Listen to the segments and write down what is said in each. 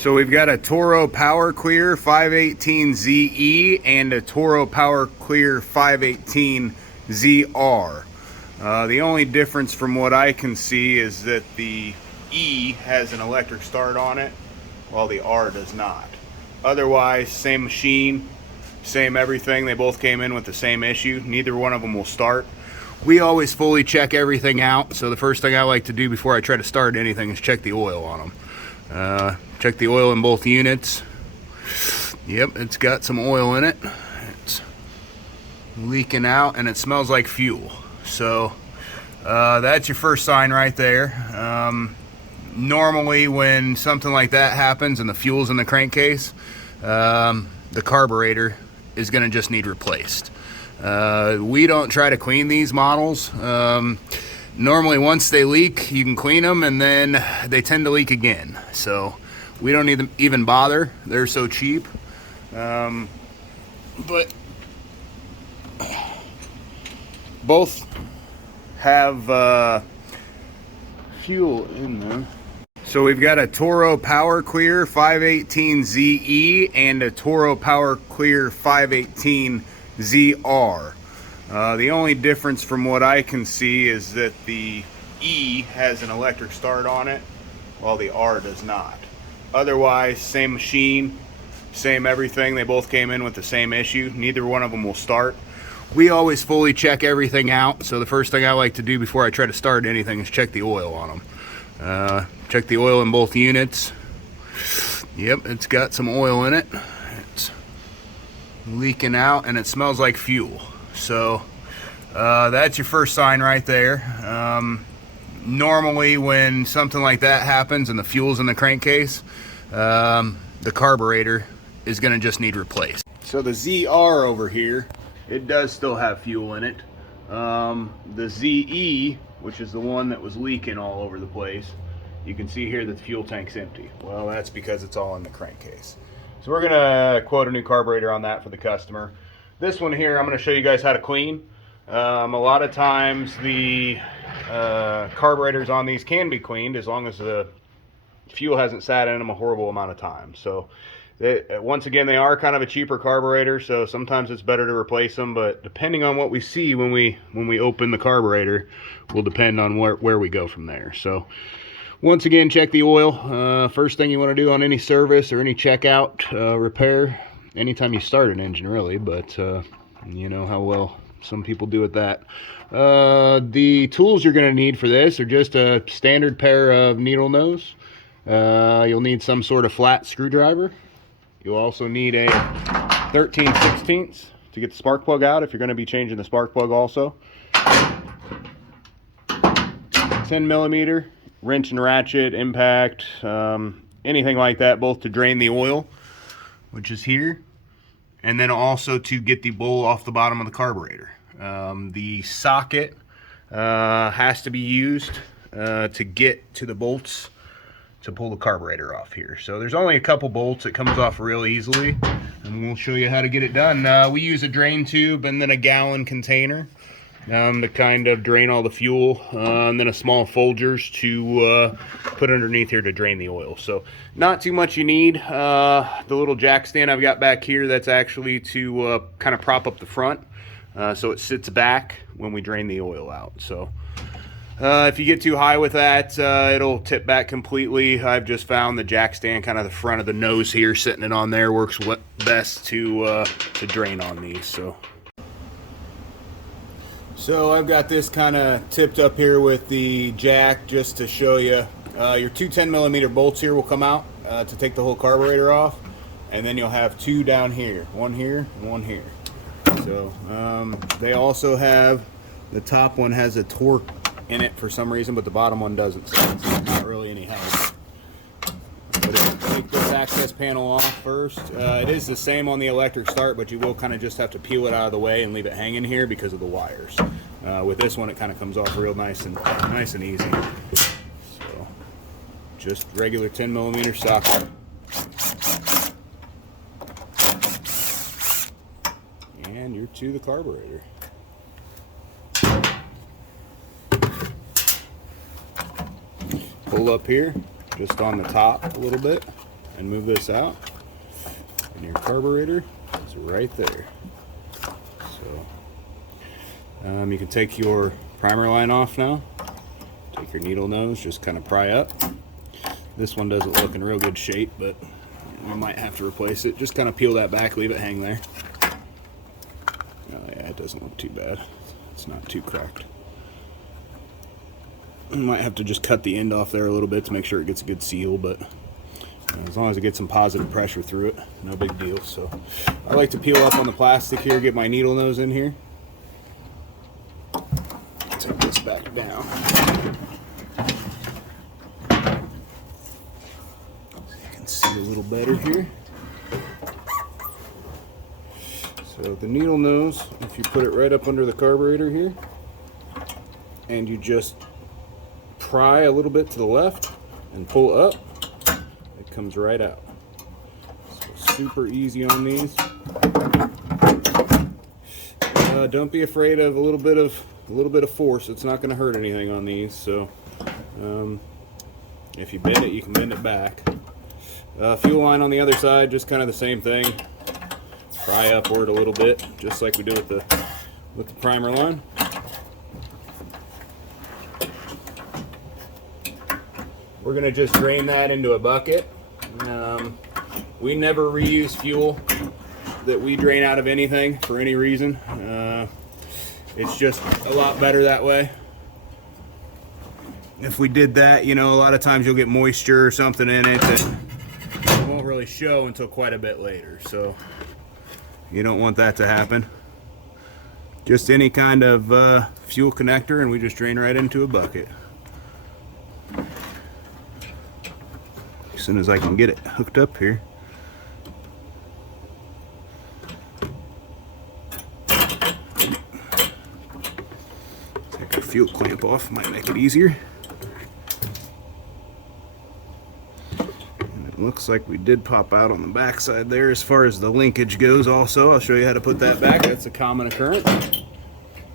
So we've got a Toro Powerclear 518ZE and a Toro Powerclear 518ZR. The only difference from what I can see is that the E has an electric start on it, while the R does not. Otherwise, same machine, same everything. They both came in with the same issue. Neither one of them will start. We always fully check everything out, so the first thing I like to do before I try to start anything is check the oil on them. Check the oil in both units. Yep, it's got some oil in it. It's leaking out and it smells like fuel. So that's your first sign right there. Normally when something like that happens and the fuel's in the crankcase, the carburetor is going to just need replaced. We don't try to clean these models. Normally once they leak, you can clean them, and then they tend to leak again. So we don't even bother. They're so cheap. But both have fuel in them. So we've got a Toro Powerclear 518ZE and a Toro Powerclear 518ZR. The only difference from what I can see is that the E has an electric start on it, while the R does not. Otherwise, same machine, same everything. They both came in with the same issue. Neither one of them will start. We always fully check everything out, so the first thing I like to do before I try to start anything is check the oil on them. Check the oil in both units. Yep, it's got some oil in it. It's leaking out and it smells like fuel. So that's your first sign right there. Normally when something like that happens and the fuel's in the crankcase, the carburetor is going to just need replaced. So the ZR over here, it does still have fuel in it. The ZE, which is the one that was leaking all over the place, you can see here that the fuel tank's empty. Well, that's because it's all in the crankcase. So we're going to quote a new carburetor on that for the customer. This one here, I'm going to show you guys how to clean. A lot of times the carburetors on these can be cleaned as long as the fuel hasn't sat in them a horrible amount of time. So once again, they are kind of a cheaper carburetor, so sometimes it's better to replace them, but depending on what we see when we open the carburetor will depend on where we go from there. So once again, check the oil. First thing you want to do on any service or any checkout repair, anytime you start an engine really, but you know how well some people do with that. The tools you're going to need for this are just a standard pair of needle nose. You'll need some sort of flat screwdriver. You'll also need a 13/16 to get the spark plug out if you're going to be changing the spark plug also. 10mm wrench and ratchet, impact, anything like that, both to drain the oil, which is here, and then also to get the bowl off the bottom of the carburetor. The socket has to be used to get to the bolts to pull the carburetor off here. So there's only a couple bolts. It comes off real easily, and we'll show you how to get it done. We use a drain tube and then a gallon container to kind of drain all the fuel, and then a small Folgers to put underneath here to drain the oil. So not too much you need. The little jack stand I've got back here, that's actually to kind of prop up the front, so it sits back when we drain the oil out. So if you get too high with that, it'll tip back completely. I've just found the jack stand, kind of the front of the nose here, sitting it on there works best to drain on these. So I've got this kind of tipped up here with the jack just to show you. Your two 10mm bolts here will come out to take the whole carburetor off, and then you'll have two down here, one here and one here. So they also have, the top one has a torque in it for some reason, but the bottom one doesn't, so it's not really any help. But take this access panel off first. It is the same on the electric start, but you will kind of just have to peel it out of the way and leave it hanging here because of the wires. With this one, it kind of comes off real nice and easy. So just regular 10mm socket. And you're to the carburetor. Pull up here, just on the top a little bit, and move this out, and your carburetor is right there. So you can take your primer line off now. Take your needle nose, just kind of pry up. This one doesn't look in real good shape, but we might have to replace it. Just kind of peel that back, leave it hang there. Oh yeah, it doesn't look too bad. It's not too cracked. We might have to just cut the end off there a little bit to make sure it gets a good seal, but as long as it gets some positive pressure through it, no big deal. So I like to peel up on the plastic here, get my needle nose in here. Take this back down. So you can see a little better here. So the needle nose, if you put it right up under the carburetor here, and you just pry a little bit to the left and pull up, it comes right out. So super easy on these. Don't be afraid of a little bit of force. It's not going to hurt anything on these. So if you bend it, you can bend it back. Fuel line on the other side, just kind of the same thing. Pry upward a little bit, just like we did with the primer line. We're going to just drain that into a bucket. We never reuse fuel that we drain out of anything for any reason. It's just a lot better that way. If we did that, you know, a lot of times you'll get moisture or something in it that won't really show until quite a bit later. So you don't want that to happen. Just any kind of fuel connector, and we just drain right into a bucket. As soon as I can get it hooked up here. Take our fuel clamp off, might make it easier. And it looks like we did pop out on the back side there as far as the linkage goes also. I'll show you how to put that back. That's a common occurrence.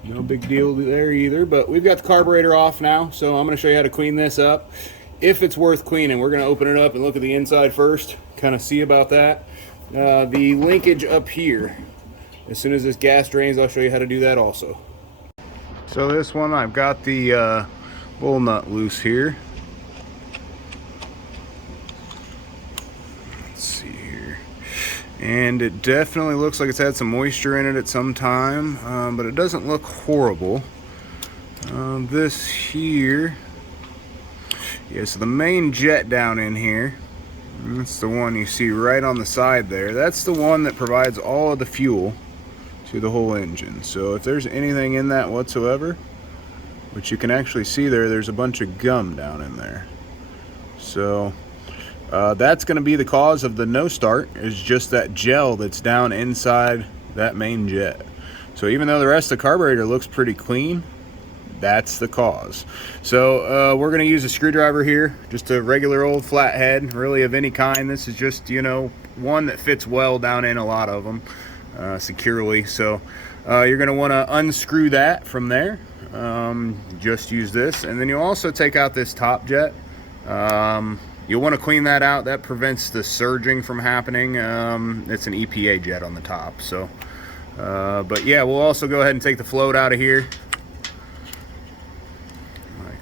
No big deal there either, but we've got the carburetor off now, so I'm going to show you how to clean this up. If it's worth cleaning, we're going to open it up and look at the inside first, kind of see about that. The linkage up here, as soon as this gas drains, I'll show you how to do that also. So this one, I've got the bull nut loose here. Let's see here. And it definitely looks like it's had some moisture in it at some time, but it doesn't look horrible. This here, yeah, so the main jet down in here, that's the one you see right on the side there. That's the one that provides all of the fuel to the whole engine. So if there's anything in that whatsoever, which you can actually see there, there's a bunch of gum down in there. So that's going to be the cause of the no start, is just that gel that's down inside that main jet. So even though the rest of the carburetor looks pretty clean, that's the cause. So we're going to use a screwdriver here, just a regular old flathead, really of any kind. This is just, you know, one that fits well down in a lot of them securely. So you're going to want to unscrew that from there. Just use this, and then you'll also take out this top jet. You'll want to clean that out. That prevents the surging from happening. It's an EPA jet on the top. So but yeah, we'll also go ahead and take the float out of here,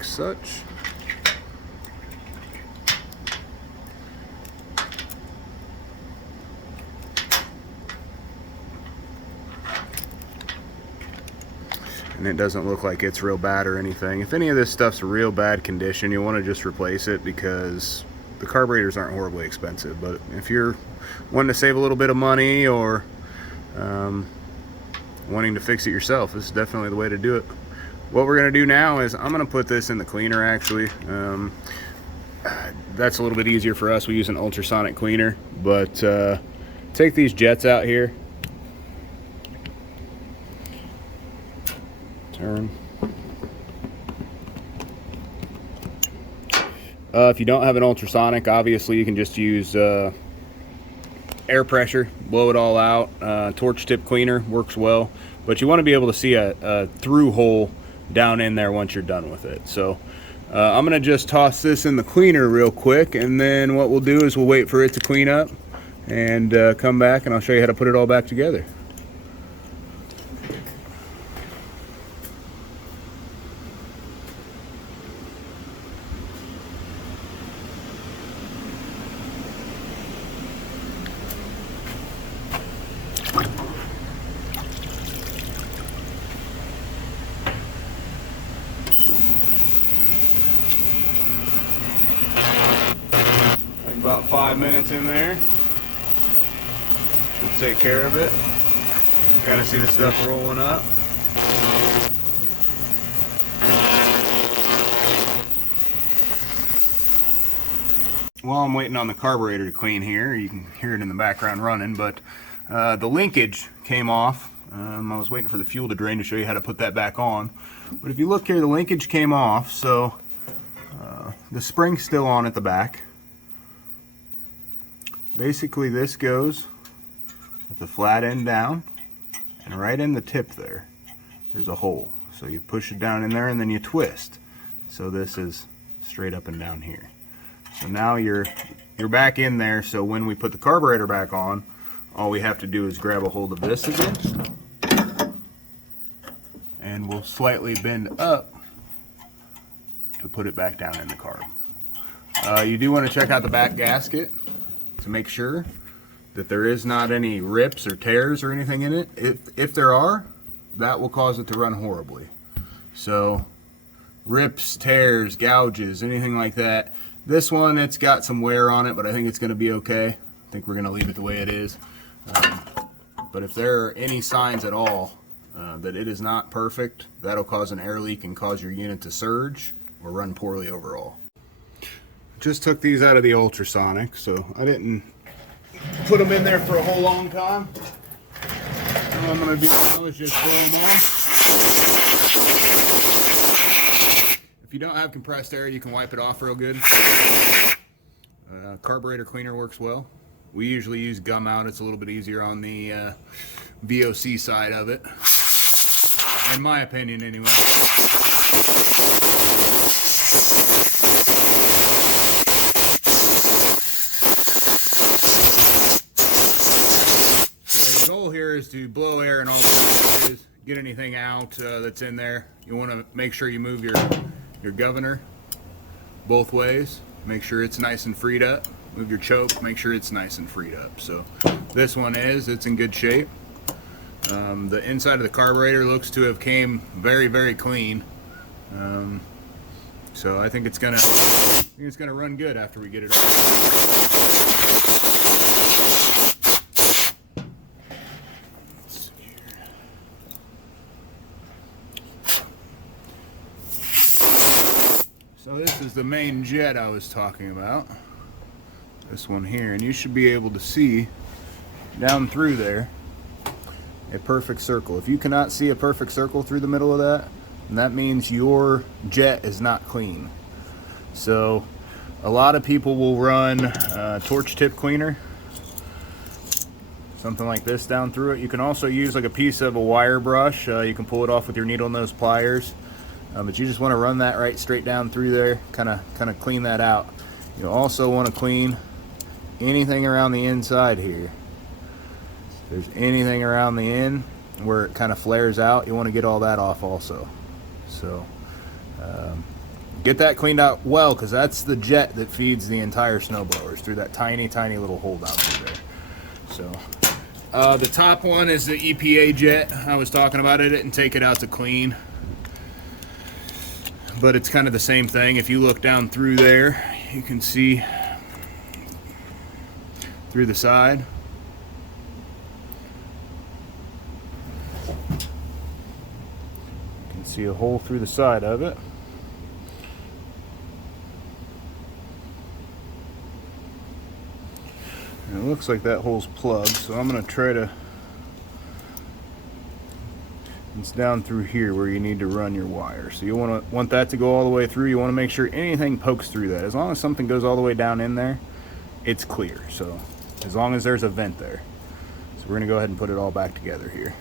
such. And it doesn't look like it's real bad or anything. If any of this stuff's real bad condition, you want to just replace it, because the carburetors aren't horribly expensive. But if you're wanting to save a little bit of money, or wanting to fix it yourself, this is definitely the way to do it. What we're going to do now is I'm going to put this in the cleaner, actually. That's a little bit easier for us. We use an ultrasonic cleaner. But take these jets out here. Turn. If you don't have an ultrasonic, obviously you can just use air pressure, blow it all out. Torch tip cleaner works well. But you want to be able to see a through hole down in there once you're done with it. So I'm gonna just toss this in the cleaner real quick, and then what we'll do is we'll wait for it to clean up and come back, and I'll show you how to put it all back together. About 5 minutes in there should take care of it. You kind of see the stuff rolling up. While I'm waiting on the carburetor to clean here, you can hear it in the background running, but the linkage came off. I was waiting for the fuel to drain to show you how to put that back on. But if you look here, the linkage came off, so the spring's still on at the back. Basically, this goes with the flat end down, and right in the tip there's a hole. So you push it down in there and then you twist. So this is straight up and down here. So now you're back in there, so when we put the carburetor back on, all we have to do is grab a hold of this again, and we'll slightly bend up to put it back down in the carb. You do want to check out the back gasket to make sure that there is not any rips or tears or anything in it. If there are, that will cause it to run horribly. So rips, tears, gouges, anything like that. This one, it's got some wear on it, but I think it's going to be okay. I think we're going to leave it the way it is. But if there are any signs at all that it is not perfect, that'll cause an air leak and cause your unit to surge or run poorly overall. Just took these out of the ultrasonic, so I didn't put them in there for a whole long time. All I'm going to do now is just blow them off. If you don't have compressed air, you can wipe it off real good. Carburetor cleaner works well. We usually use gum out. It's a little bit easier on the VOC side of it, in my opinion anyway. So the goal here is to blow air in all directions, get anything out that's in there. You want to make sure you move your governor both ways. Make sure it's nice and freed up. Move your choke, make sure it's nice and freed up. So this one it's in good shape. The inside of the carburetor looks to have came very, very clean. So I think it's gonna run good after we get it on. So this is the main jet I was talking about. This one here, and you should be able to see down through there a perfect circle. If you cannot see a perfect circle through the middle of that, then that means your jet is not clean. So a lot of people will run torch tip cleaner, something like this down through it. You can also use like a piece of a wire brush. You can pull it off with your needle nose pliers. But you just want to run that right straight down through there, kind of clean that out. You also want to clean anything around the inside here. If there's anything around the end where it kind of flares out, you want to get all that off also. So get that cleaned out well, because that's the jet that feeds the entire snowblowers through that tiny little hole down through there. So the top one is the EPA jet. I was talking about it. I didn't take it out to clean, but it's kind of the same thing. If you look down through there, you can see through the side. You can see a hole through the side of it. And it looks like that hole's plugged, so I'm going to try to... It's down through here where you need to run your wire. So you want that to go all the way through. You want to make sure anything pokes through that. As long as something goes all the way down in there, it's clear. So as long as there's a vent there. So we're going to go ahead and put it all back together here.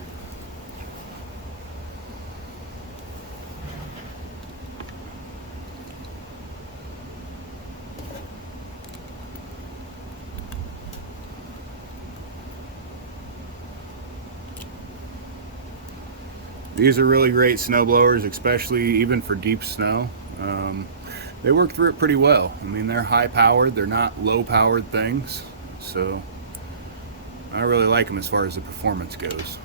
These are really great snow blowers, especially even for deep snow. They work through it pretty well. I mean, they're high powered, they're not low powered things, so I really like them as far as the performance goes.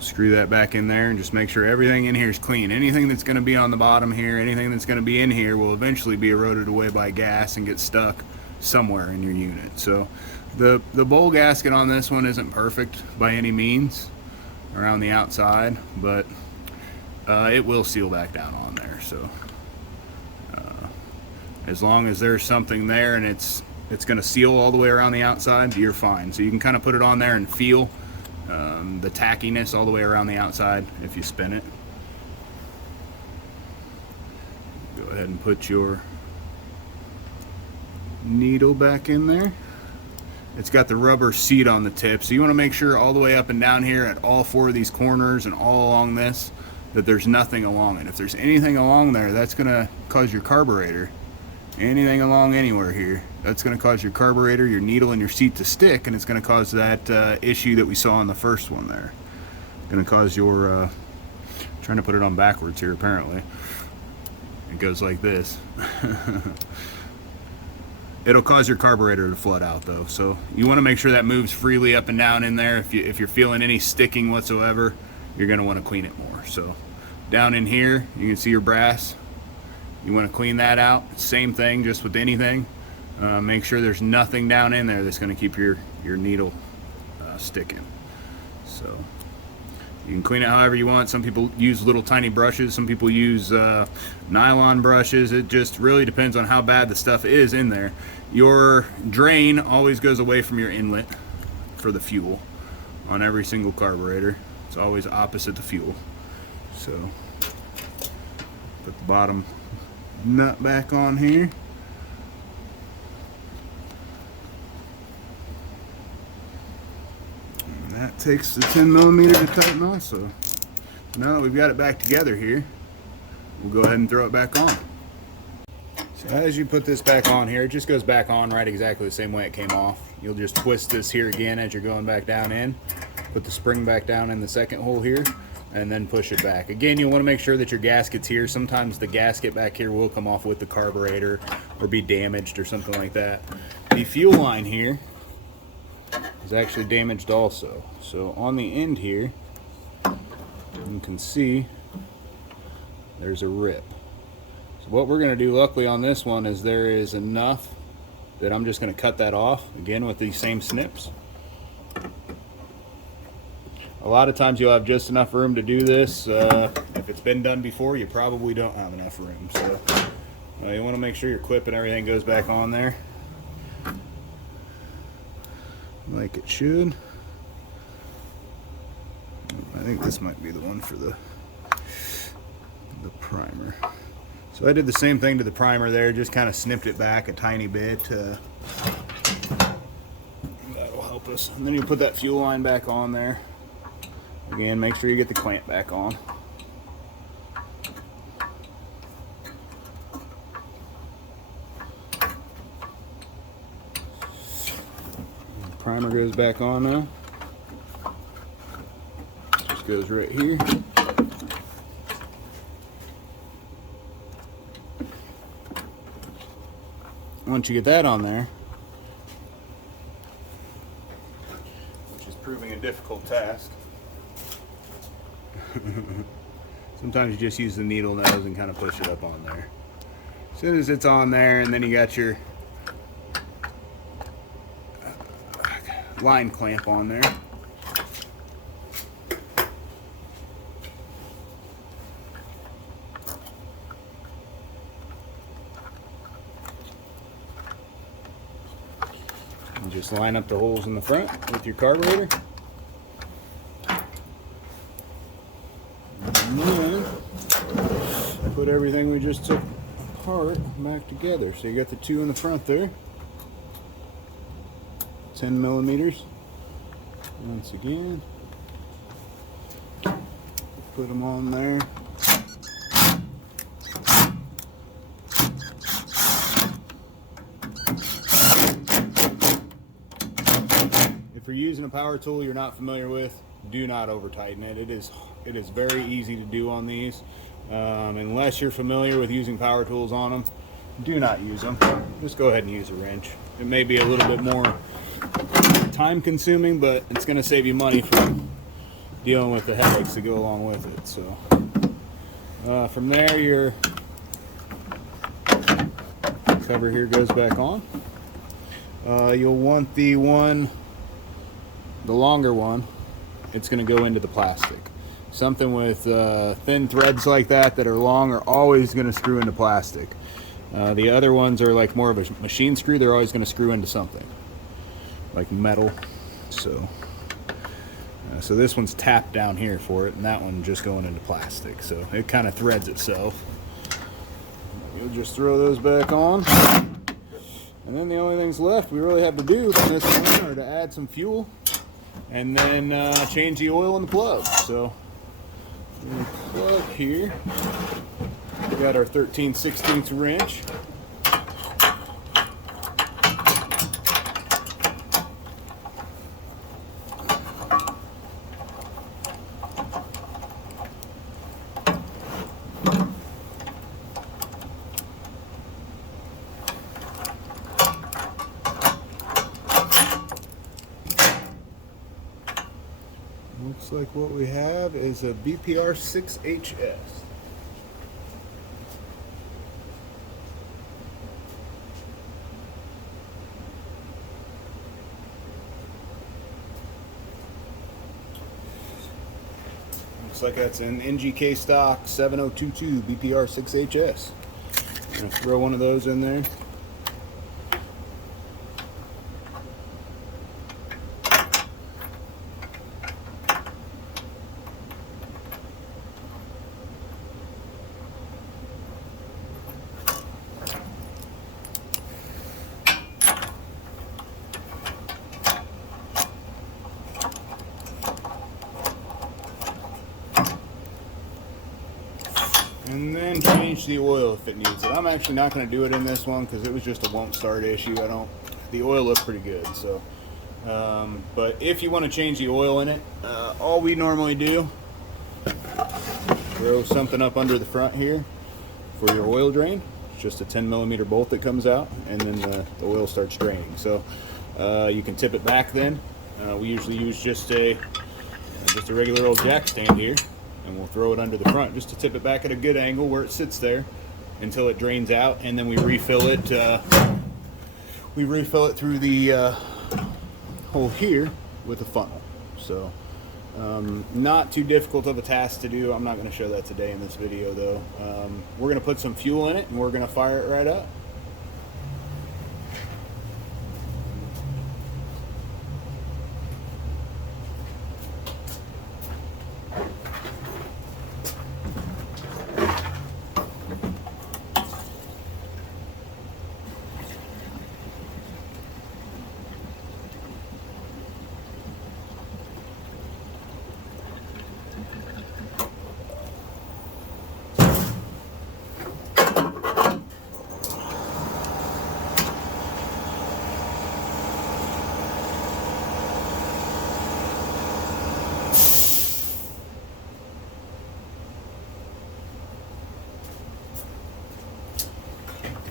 Screw that back in there and just make sure everything in here is clean. Anything that's going to be on the bottom here, anything that's going to be in here will eventually be eroded away by gas and get stuck somewhere in your unit. So the bowl gasket on this one isn't perfect by any means around the outside, but it will seal back down on there. So as long as there's something there and it's going to seal all the way around the outside, you're fine. So you can kind of put it on there and feel the tackiness all the way around the outside if you spin it. Go ahead and put your needle back in there. It's got the rubber seat on the tip, so you want to make sure all the way up and down here at all 4 of these corners and all along this that there's nothing along it. If there's anything along there, that's going to cause your carburetor, anything along anywhere here, that's going to cause your carburetor, your needle, and your seat to stick, and it's going to cause that issue that we saw in the first one there. Going to cause your trying to put it on backwards here, apparently it goes like this. It'll cause your carburetor to flood out though, so you want to make sure that moves freely up and down in there. If you're feeling any sticking whatsoever, you're going to want to clean it more. So down in here you can see your brass, you want to clean that out. Same thing, just with anything. Make sure there's nothing down in there that's going to keep your needle sticking. So you can clean it however you want. Some people use little tiny brushes, some people use nylon brushes. It just really depends on how bad the stuff is in there. Your drain always goes away from your inlet for the fuel on every single carburetor. It's always opposite the fuel. So put the bottom nut back on here. And that takes the 10mm to tighten also. Now that we've got it back together here, we'll go ahead and throw it back on. So as you put this back on here, it just goes back on right exactly the same way it came off. You'll just twist this here again as you're going back down in. Put the spring back down in the second hole here, and then push it back. Again, you want to make sure that your gasket's here. Sometimes the gasket back here will come off with the carburetor or be damaged or something like that. The fuel line here is actually damaged also. So on the end here, you can see there's a rip. So what we're going to do, luckily on this one, is there is enough that I'm just going to cut that off, again with these same snips. A lot of times you'll have just enough room to do this. If it's been done before, you probably don't have enough room. So you want to make sure your clip and everything goes back on there like it should. I think this might be the one for the primer. So I did the same thing to the primer there, just kind of snipped it back a tiny bit. That'll help us. And then you put that fuel line back on there. Again, make sure you get the clamp back on. The primer goes back on now. Just goes right here. Once you get that on there, which is proving a difficult task, sometimes you just use the needle nose and kind of push it up on there. As soon as it's on there, and then you got your line clamp on there. And just line up the holes in the front with your carburetor. And then put everything we just took apart back together. So you got the two in the front there, 10mm. Once again, put them on there. you're using a power tool you're not familiar with, do not over tighten it. It is very easy to do on these. Unless you're familiar with using power tools on them, do not use them. Just go ahead and use a wrench. It may be a little bit more time consuming, but it's going to save you money from dealing with the headaches that go along with it. So from there, your cover here goes back on. You'll want the longer one. It's going to go into the plastic. Something with thin threads like that are long are always going to screw into plastic. The other ones are like more of a machine screw. They're always going to screw into something like metal. So this one's tapped down here for it, and that one just going into plastic. So it kind of threads itself. You'll just throw those back on. And then the only things left we really have to do from this one are to add some fuel and then change the oil in the plug. So the plug here, we got our 13/16 wrench. Looks like what we have is a BPR 6HS. Looks like that's an NGK stock 7022 BPR 6HS. I'm going to throw one of those in there. And then change the oil if it needs it. I'm actually not going to do it in this one because it was just a won't start issue. The oil looks pretty good. So, but if you want to change the oil in it, all we normally do, throw something up under the front here for your oil drain. It's just a 10mm bolt that comes out, and then the oil starts draining. So you can tip it back then. We usually use just a regular old jack stand here. And we'll throw it under the front just to tip it back at a good angle where it sits there until it drains out, and then we refill it. We refill it through the hole here with a funnel. So not too difficult of a task to do. I'm not going to show that today in this video though. We're going to put some fuel in it and we're going to fire it right up.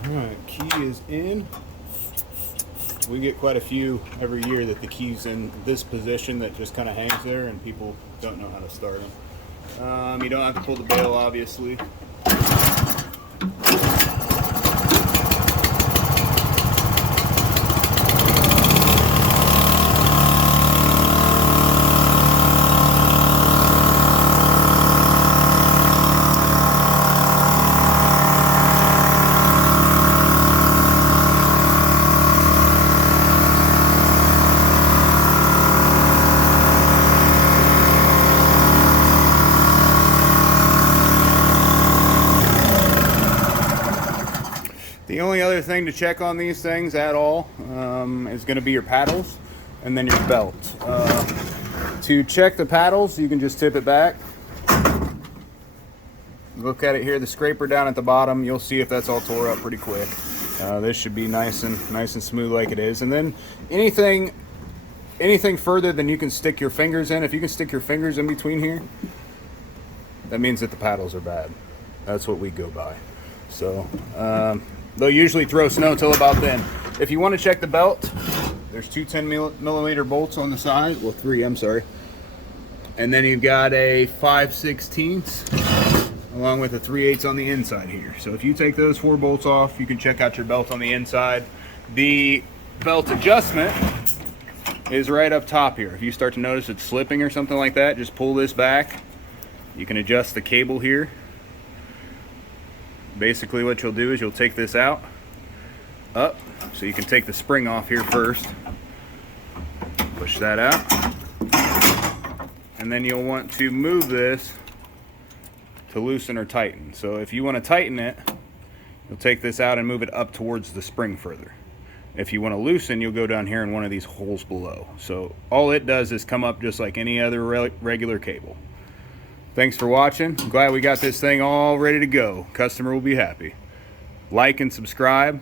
Alright, key is in. We get quite a few every year that the key's in this position that just kind of hangs there and people don't know how to start them. You don't have to pull the bail, obviously. The only other thing to check on these things at all is going to be your paddles and then your belt. To check the paddles, you can just tip it back. Look at it here, the scraper down at the bottom. You'll see if that's all tore up pretty quick. This should be nice and smooth like it is. And then anything anything further than you can stick your fingers in, if you can stick your fingers in between here, that means that the paddles are bad. That's what we go by. So they'll usually throw snow till about then. If you want to check the belt, there's two 10mm bolts on the side. Well, three, I'm sorry. And then you've got a 5/16 along with a 3/8 on the inside here. So if you take those 4 bolts off, you can check out your belt on the inside. The belt adjustment is right up top here. If you start to notice it's slipping or something like that, just pull this back. You can adjust the cable here. Basically what you'll do is you'll take this out, up, so you can take the spring off here first. Push that out. And then you'll want to move this to loosen or tighten. So if you want to tighten it, you'll take this out and move it up towards the spring further. If you want to loosen, you'll go down here in one of these holes below. So all it does is come up just like any other regular cable. Thanks for watching. I'm glad we got this thing all ready to go. Customer will be happy. Like and subscribe.